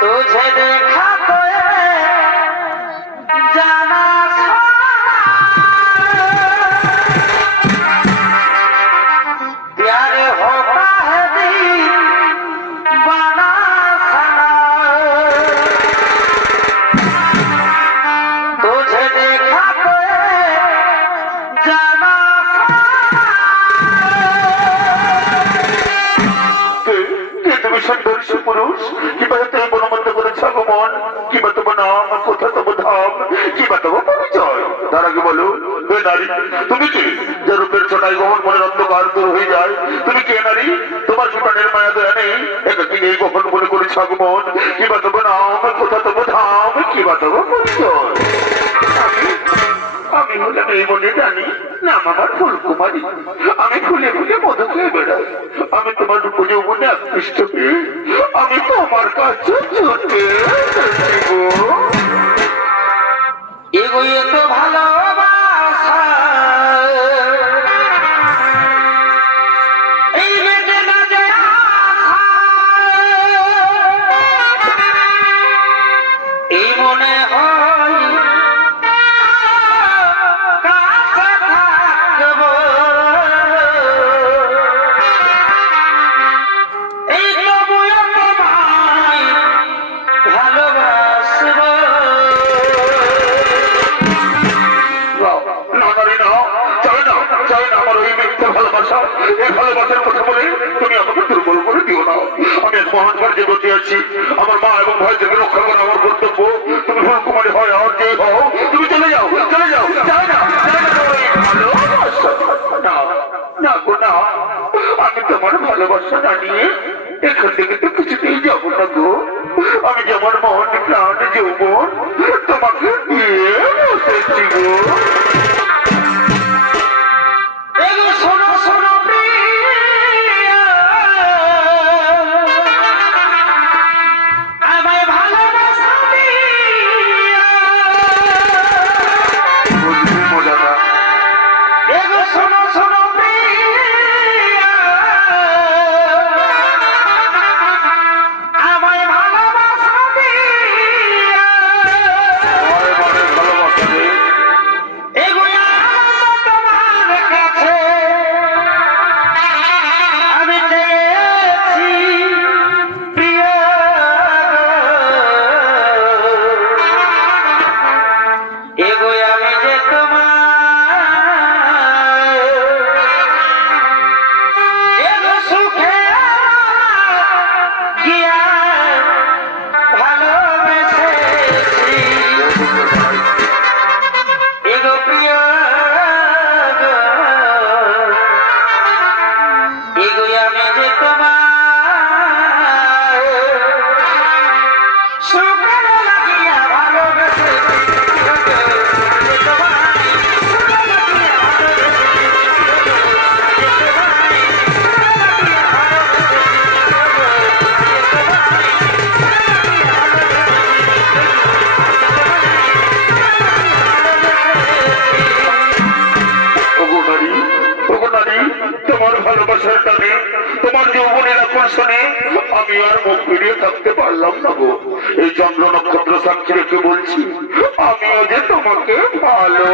तुझे देखा সুন্দর সুপুরুষ কিবা তুমি বনমন্ত করেছ আগমন, কিবা তোমার নাম, কোথা তোমার ধাম, কিবা তোমার পরিচয়। তার আগে বলো নারী, তুমি কি? যে রূপের ছোটাই গমন মনের অন্ধকার দূর হয়ে যায়, তুমি কে নারী? তোমার প্রাণের মায়া দয়া নেই এটা কি নেই কখন মনে করেছ আগমন? কিবা তোমার নাম, কোথা তোমার ধাম, কিবা তোমার পরিচয়। আমি হলাম এই বলে জানি নাম আমার ফুলকুমারী। আমি খুলে খুলে মধু খেয়ে বেড়াই। আমি তোমার রূপ যৌবনে আকৃষ্ট আমি তোমার কাছে ছুটে। এগোই তো ভালোবাসা আমার তুমি। আমার মা এবং ভাই থেকে রক্ষা করা আমার কর্তব্য। তুমি ফুলকুমারী হয় আর যে হও, তুমি চলে যাও, চলে যাও, না, না আমার গো, না। আমি তোমার ভালোবাসা না নিয়ে এখান থেকে তো কিছুতেই যাব না গো আমি যেমন মন আমি আর মুখ ফিরিয়ে থাকতে পারলাম না গো। এই চন্দ্র নক্ষত্র সাক্ষী রেখে বলছি? আমিও যে তোমাকে ভালো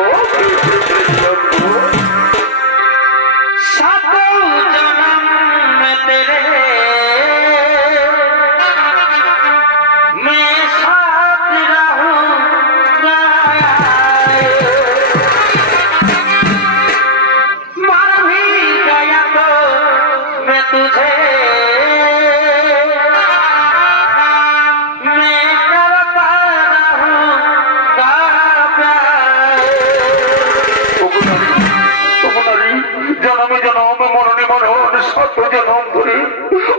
মরণ নাম ধরে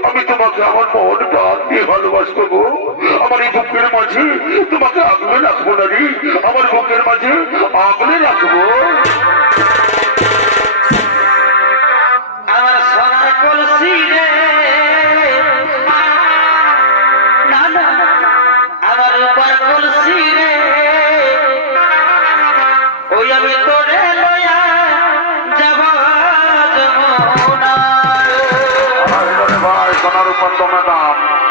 আমি তোমাকে আমার মন প্রাণ দিয়ে ভালোবাসবো গো। আমার এই বুকের মাঝে তোমাকে আগলে রাখব না রে আমার বুকের মাঝে আগলে রাখব। มันตรงนาดาม